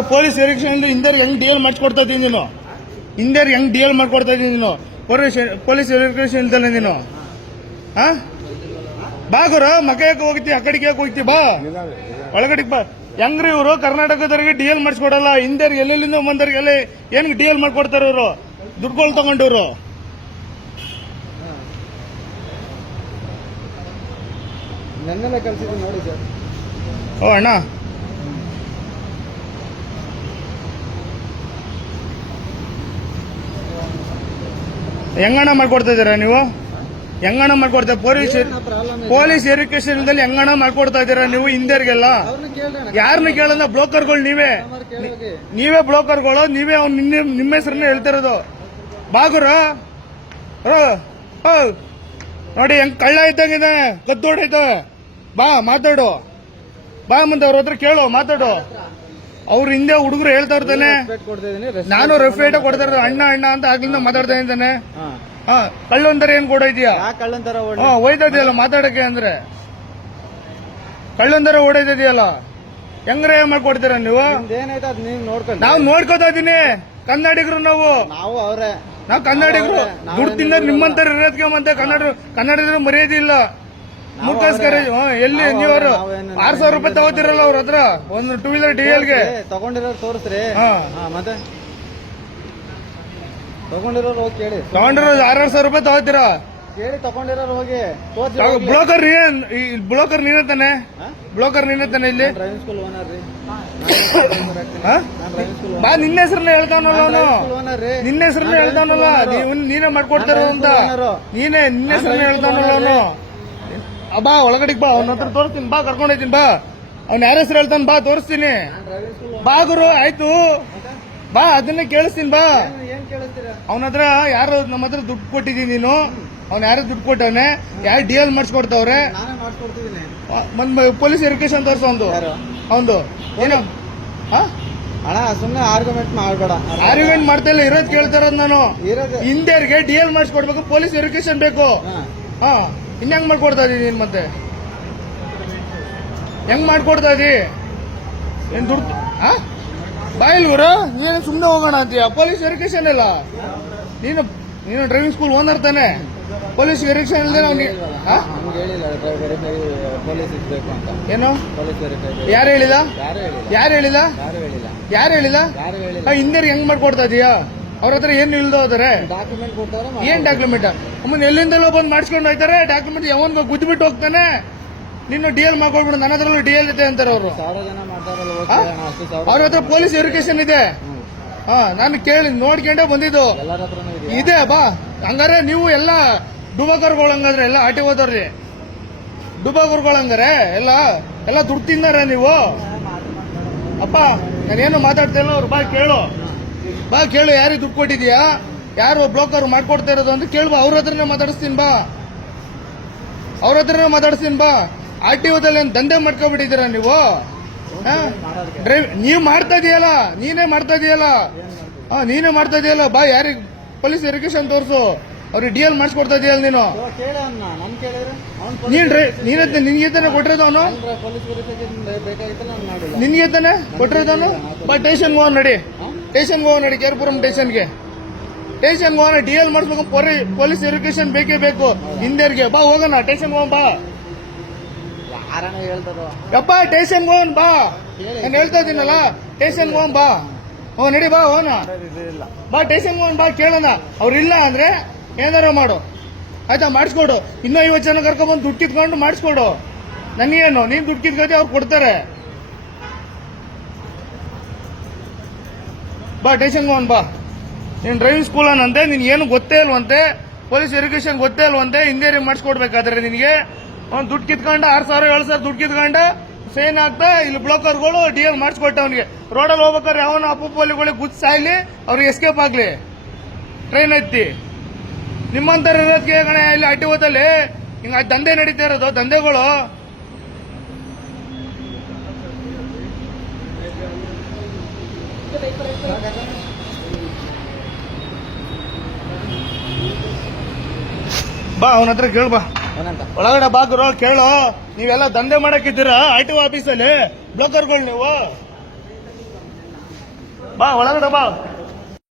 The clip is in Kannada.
ಯಾರು ಪೊಲೀಸ್ ನಿರೀಕ್ಷಣೆ ಹಿಂದೆ ಹೆಂಗ್ ಡಿ ಎಲ್ ಮಾಡಿಸ್ಕೊಡ್ತಾ ಇದ್ದೀನಿ ನೀನು? ಹಿಂದೆ ಹೆಂಗ್ ಡಿ ಎಲ್ ಮಾಡ್ಕೊಡ್ತಾ ಇದ್ದೀನಿ ನೀನು? ಪೊಲೀಸ್ ಪೊಲೀಸ್ ನಿರೀಕ್ಷಣೆ ಇಲ್ದಲ್ಲ ನೀನು? ಹಾ ಬಾ ಗುರು ಮಗ ಯಾಕೆ ಹೋಗ್ತಿ ಆ ಕಡೆಗೆ ಹೋಗ್ತಿ ಬಾ. ಒಳಗಡೆಗೆ ಬಾ. ಹೆಂಗ್ರಿ ಇವರು? ಕರ್ನಾಟಕದವರಿಗೆ ಡಿ ಎಲ್ ಮಾಡಿಸ್ಕೊಡಲ್ಲ. ಹಿಂದೆ ಎಲ್ಲೆಲ್ಲಿಂದ ಬಂದವ್ರಿಗೆಲ್ಲ ಏನ್ ಡಿ ಎಲ್ ಮಾಡ್ಕೊಡ್ತಾರ ಇವರು? ದುಡ್ಡುಗಳು ತಗೊಂಡವ್ರು ಓ ಅಣ್ಣ. ಹೆಂಗಣ್ಣ ಮಾಡ್ಕೊಡ್ತಾ ಇದ್ದೀರಾ ನೀವು? ಹೆಂಗಣ್ಣ ಮಾಡ್ಕೊಡ್ತಾ ಪೊಲೀಸ್ ಪೊಲೀಸ್ ಎಜುಕೇಶನ್ ಹೆಂಗಣ್ಣ ಮಾಡ್ಕೊಡ್ತಾ ಇದ್ದೀರಾ ನೀವು ಕೇಳ್ರಣ ಯಾರನ್ನ ಕೇಳಲ್ಲ ಬ್ರೋಕರ್ಗಳು ನೀವೇ. ನೀವೇ ಬ್ರೋಕರ್ಗಳು ನೀವೇ ಅವ್ನು ನಿನ್ನೆ ನಿಮ್ಮ ಹೆಸರನ್ನ ಹೇಳ್ತಿರೋದು. ಬಾಗುರ? ನೋಡಿ ಹೆಂಗ್ ಕಳ್ಳ ಇದ್ದಂಗಿದೆ ಕದ್ದು ಹೊಡೈತವೆ ಬಾ ಮಾತಾಡು. ಬಾ ಮುಂದೆ ಅವ್ರ ಹತ್ರ ಕೇಳು ಮಾತಾಡು. ಅವ್ರ ಹಿಂದೆ ಹುಡುಗರು ಹೇಳ್ತಾ ಇರ್ತಾನೆ. ನಾನು ರೆಫ್ರೇಟ್ ಕೊಡ್ತಾ ಇರೋದು ಅಣ್ಣ ಅಣ್ಣ ಅಂತ ಆಗಿಂದ ಮಾತಾಡ್ತಾ ಇದ್ದಾನೆ. ಕಳ್ಳೊಂದರೆ ಏನ್ ಓಡಿ ಹಾ ಒಯ್ದದಿಯಲ್ಲ ಮಾತಾಡಕ್ಕೆ ಅಂದ್ರೆ. ಕಳ್ಳೊಂದರ ಓಡೈತಿದೆಯಲ್ಲ ಹೆಂಗ್ರೆ ಮಾಡ್ಕೊಡ್ತೀರ ನೀವು? ನಾವ್ ನೋಡ್ಕೋತಾ ಇದೀನಿ ಕನ್ನಡಿಗರು ನಾವು. ನಾವು ಅವ್ರೆ. ನಾವು ಕನ್ನಡಿಗರು. ದುಡ್ಡು ತಿಂದ ನಿಮ್ಮಂತರ ಇರೋದಕ್ಕೆ ಮತ್ತೆ ಕನ್ನಡ ಕನ್ನಡಿಗರು ಮರ್ಯಾದೆ ಇಲ್ಲ. ಮುಖಸ್ಕರ ಎಲ್ಲಿ ನೀವರು? ಆರ್ ಸಾವಿರ ರೂಪಾಯಿ ತಗೋತಿರಲ್ಲ ಅವ್ರ ಹತ್ರ? ಒಂದು ಟೂ ವೀಲರ್ ಡಿ ಗೆ? ಏ, ತಗೊಂಡಿರೋರು ತೋರಿಸ್ರಿ. ಮತ್ತೆ? ತಗೊಂಡಿರೋರು ಹೋಗಿ ಕೇಳಿ. ತಗೊಂಡಿರೋದು ಆರಾರು ಸಾವಿರ ರೂಪಾಯಿ ತಗೋತೀರಾ? ಕೇಳಿ ತಗೊಂಡಿರೋರು ಹೋಗಿ. ಬ್ರೋಕರ್ ನೀನ್ ಬ್ರೋಕರ್ ನೀನೇ ತಾನೆ? ಬ್ರೋಕರ್ ನೀನೇ ತಾನೆ ಇಲ್ಲಿ? ಡ್ರೈವಿಂಗ್ ಸ್ಕೂಲ್ ಓನರ್ ರೀ. ಹಾ? ನಾನು ಡ್ರೈವಿಂಗ್ ಸ್ಕೂಲ್ ಬಾ ನಿನ್ನ ಹೆಸರನ್ನ ಹೇಳ್ತಾನಲ್ಲ ಅವನು. ನಿನ್ನ ಹೆಸರನ್ನ ಹೇಳ್ತಾನಲ್ಲ. ನೀವು ನೀನೇ ಮಾಡ್ಕೊಡ್ತಾರ ಅಂತ. ನೀನೇ ನಿನ್ನ ಹೆಸರನ್ನ ಹೇಳ್ತಾನಲ್ಲ ಅವನು. ಬಾ ಒಳಗಡೆಗೆ ಬಾ ಅವನ ಹತ್ರ ತೋರಿಸ್ತೀನಿ. ಬಾ ಕರ್ಕೊಂಡೋಯ್ತೀನಿ ಬಾ. ಅವ್ನ ಯಾರ ಹೆಸರು ಹೇಳ್ತಾನೆ ಬಾ ತೋರಿಸ್ತೀನಿ. ಬಾ ಗುರು ಆಯ್ತು. ಬಾ ಅದನ್ನೇ ಕೇಳಿಸ್ತೀನಿ ಬಾ. ಅವನ ಹತ್ರ ಯಾರು ನಮ್ಮ ಹತ್ರ ದುಡ್ಡು ಕೊಟ್ಟಿದ್ದೀನಿ ನೀನು. ಅವ್ನ ಯಾರು ದುಡ್ಡು ಕೊಟ್ಟವನೆ. ಯಾರು ಡಿ ಎಲ್ ಮಾಡಿಸ್ಕೊಡ್ತಾವ್ರೆ ಪೊಲೀಸ್ ಎಜುಕೇಶನ್ ತೋರಿಸು ಒಂದು ಅವಂದು ಏನು? ಹಾ ಅಣ್ಣ ಸುಮ್ಮನೆ ಆರ್ಗ್ಯುಮೆಂಟ್ ಮಾಡ್ಬೇಡ. ಆರ್ಗ್ಯುಮೆಂಟ್ ಮಾಡ್ತಾ ಇಲ್ಲ ಇರೋದ್ ಕೇಳ್ತಾರ ನಾನು. ಹಿಂದೆ ಡಿ ಎಲ್ ಮಾಡಿಸ್ಕೊಡ್ಬೇಕು ಪೊಲೀಸ್ ಎಜುಕೇಶನ್ ಬೇಕು. ಹಾ. ಹಾ ಇನ್ ಹೆಂಗ್ ಮಾಡ್ಕೊಡ್ತಾ ಇದೀನಿ ನೀನ್ ಮತ್ತೆ? ಹೆಂಗ್ ಮಾಡ್ಕೊಡ್ತಾ ಇದೀ ಏನ್ ದುಡ್ಡು ಹಾ ಬಾಯಿಲ್ ಇವರು ನೀನು ಸುಮ್ಮನೆ ಹೋಗೋಣ ಅಂತೀಯ? ಪೊಲೀಸ್ ವೆರಿಫಿಕೇಶನ್ ಇಲ್ಲ ನೀನು ನೀನು ಡ್ರೈವಿಂಗ್ ಸ್ಕೂಲ್ ಓನರ್ ತಾನೆ. ಪೊಲೀಸ್ ವೆರಿಫಿಕೇಶನ್ ಇಲ್ಲದೆ ಅವ್ನಿಗೆ ಅಂತ. ಏನು? ಯಾರು ಹೇಳಿದ? ಯಾರು ಹೇಳಿಲ್ಲ? ಯಾರು ಹೇಳಿದ? ಯಾರು ಹೇಳಿದ? ಹಿಂದೆ ಹೆಂಗ್ ಮಾಡ್ಕೊಡ್ತಾ ಇದೀಯಾ? ಅವ್ರ ಹತ್ರ ಏನ್ ಇಲ್ದೋ ಹೋದರೆ ಡಾಕ್ಯುಮೆಂಟ್ ಕೊಡ್ತಾರೆ ಏನ್ ಡಾಕ್ಯುಮೆಂಟ್ ಅಮ್ಮನ್ ಎಲ್ಲಿಂದಲೋ ಬಂದು ಮಾಡಿಸ್ಕೊಂಡು ಹೋಯ್ತಾರೆ ಡಾಕ್ಯುಮೆಂಟ್ ಯಾವನ್ಗೋ ಗುದ್ಬಿಟ್ಟು ಹೋಗ್ತಾನೆ. ನಿನ್ನ ಡಿ ಎಲ್ ಮಾಡ್ಕೊಳ್ಬಿಡು ನನ್ನ ಹತ್ರಲ್ಲೂ ಡಿ ಎಲ್ ಇದೆ ಅಂತಾರೆ ಅವರು. ಅವ್ರ ಹತ್ರ ಪೊಲೀಸ್ ವೆರಿಫಿಕೇಶನ್ ಇದೆ. ಹಾ ನಾನು ಕೇಳಿ ನೋಡ್ಕೊಂಡೆ ಬಂದಿದ್ದು. ಇದೆ ಇದೆ ಬಾ. ಹಂಗಾರೆ ನೀವು ಎಲ್ಲ ಡುಬಕರ್ಗಳು ಹಂಗಾದ್ರೆ ಎಲ್ಲ ಆಟಿ ಹೋದವ್ರಿ. ಡುಬಕರ್ಗಳು ಹಂಗಾರೆ ಎಲ್ಲ ಎಲ್ಲ ದುಡ್ಡು ತಿಂದಾರ ನೀವು. ಅಪ್ಪ ನಾನೇನು ಮಾತಾಡ್ತಾ ಇಲ್ಲ ಅವ್ರು ಬಾ ಕೇಳು. ಬಾ ಕೇಳು ಯಾರಿಗೆ ದುಡ್ಡು ಕೊಟ್ಟಿದ್ಯಾ? ಯಾರು ಬ್ರೋಕರ್ ಮಾಡ್ಕೊಡ್ತಾ ಇರೋದು ಅಂತ ಕೇಳುವ ಅವ್ರ ಹತ್ರನೇ ಮಾತಾಡಿಸ್ತೀನಿ ಬಾ. ಅವ್ರ ಹತ್ರನೇ ಮಾತಾಡಿಸ್ತೀನಿ ಬಾ. ಆರ್ ಟಿ ಓದಲ್ಲಿ ಏನ್ ದಂಧೆ ಮಾಡ್ಕೊಬಿಟ್ಟಿದ್ದೀರಾ ನೀವು? ನೀವ್ ಮಾಡ್ತಾ ಇದೆಯಲ್ಲ ನೀನೇ ಮಾಡ್ತಾ ಇದೆಯಲ್ಲ. ಹಾ ನೀನೇ ಮಾಡ್ತಾ ಇದೆಯಲ್ಲ ಬಾ ಯಾರಿಗೆ ಪೊಲೀಸ್ ವೆರಿಫಿಕೇಶನ್ ತೋರಿಸು. ಅವ್ರಿಗೆ ಡಿ ಎಲ್ ಮಾಡಿಸ್ಕೊಡ್ತಾ ಇದೆಯಲ್ಲ ನೀನು. ನನ್ ನಿನ್ಗೆ ತಾನೆ ಕೊಟ್ಟಿರೋದು ಅವನು? ನಿನ್ಗೆ ತಾನೆ ಬಾ ಟೇಷನ್ ಹೋಗೋಣ ನಡಿ. ಸ್ಟೇಷನ್ಗೆ ಹೋಗೋಣ ನಡಿ ಕೇರ್ಪುರಂ ಟೇಷನ್ಗೆ ಟೇಷನ್ಗೆ ಹೋಗೋಣ ಡಿ ಎಲ್ ಮಾಡಿಸ್ಬೇಕು ಪೊಲೀಸ್ ವೆರಿಫಿಕೇಶನ್ ಬೇಕೇ ಬೇಕು. ಹಿಂದಿಯರ್ಗೆ ಬಾ ಹೋಗೋಣ. ಸ್ಟೇಷನ್ ಹೋಗೋಣ ಬಾ. ಯಪ್ಪ ಸ್ಟೇಷನ್ಗೆ ಹೋಗೋಣ ಬಾ. ನಾನು ಹೇಳ್ತಾ ಇದ್ದೀನಲ್ಲ. ಸ್ಟೇಷನ್ಗೆ ಹೋಗೋಣ ಬಾ. ಹೋ ನಡಿ ಬಾ ಹೋಗೋಣ. ಇಲ್ಲ ಬಾ ಟೇಷನ್ ಹೋಗೋಣ ಬಾ ಕೇಳೋಣ. ಅವ್ರಿಲ್ಲ ಅಂದ್ರೆ ಏನಾರ ಮಾಡು. ಆಯ್ತಾ ಮಾಡಿಸ್ಕೊಡು. ಇನ್ನೂ ಐವತ್ತು ಜನ ಕರ್ಕೊಂಡ್ಬಂದು ದುಡ್ಡು ಕಿತ್ಕೊಂಡು ಮಾಡಿಸ್ಕೊಡು. ನನಗೇನು? ನೀನ್ ದುಡ್ಡು ಕಿತ್ಕೊತಿ ಅವ್ರು ಕೊಡ್ತಾರೆ. ಬಾ ಟೇಷನ್ ಹೋಗೋಣ ಬಾ. ನೀನು ಡ್ರೈವಿಂಗ್ ಸ್ಕೂಲ್ ಅನ್ನಂತೆ, ನಿನ್ ಏನು ಗೊತ್ತೇ ಇಲ್ವಂತೆ? ಪೊಲೀಸ್ ಎಜುಕೇಶನ್ ಗೊತ್ತೇ ಇಲ್ವಂತೆ? ಇಂಜಿನಿಯರಿಂಗ್ ಮಾಡಿಸ್ಕೊಡ್ಬೇಕಾದ್ರೆ ನಿನಗೆ? ಅವ್ನು ದುಡ್ಡು ಕಿತ್ಕೊಂಡು, ಆರು ಸಾವಿರ, ಏಳು ಸಾವಿರ ದುಡ್ಡು ಕಿತ್ಕೊಂಡು ಸೈನ್ ಆಗ್ತಾ ಇಲ್ಲಿ ಬ್ಲಾಕರ್ಗಳು ಡಿ ಎಲ್ ಮಾಡಿಸ್ಕೊಟ್ಟ ಅವನಿಗೆ. ರೋಡಲ್ಲಿ ಹೋಗ್ಬೇಕಾದ್ರೆ ಅವನ ಅಪ್ಪುಪ್ಪಲಿಗಳಿಗೆ ಗುದ್ದು ಸಾಯ್ಲಿ, ಅವ್ರಿಗೆ ಎಸ್ಕೇಪ್ ಆಗ್ಲಿ. ಟ್ರೈನ್ ಐತಿ ನಿಮ್ಮಂತರ ಇರೋದಕ್ಕೆ ಕಣೆ, ಇಲ್ಲಿ ಅಡ್ಡಿ ಹೋದಲ್ಲಿ ಹಿಂಗೆ ದಂಧೆ ನಡೀತಾ ಇರೋದು, ದಂಧೆಗಳು. ಬಾ ಅವನ ಹತ್ರ ಕೇಳು ಬಾ. ಒಳಗಡೆ ಬಾ ಗುರು ಕೇಳು. ನೀವೆಲ್ಲ ದಂಧೆ ಮಾಡಕ್ಕಿದ್ದೀರಾ? ಐ ಟಿ ಆಫೀಸಲ್ಲಿ ಬ್ಲೋಕರ್ಗಳು ನೀವು. ಬಾ ಒಳಗಡೆ ಬಾ.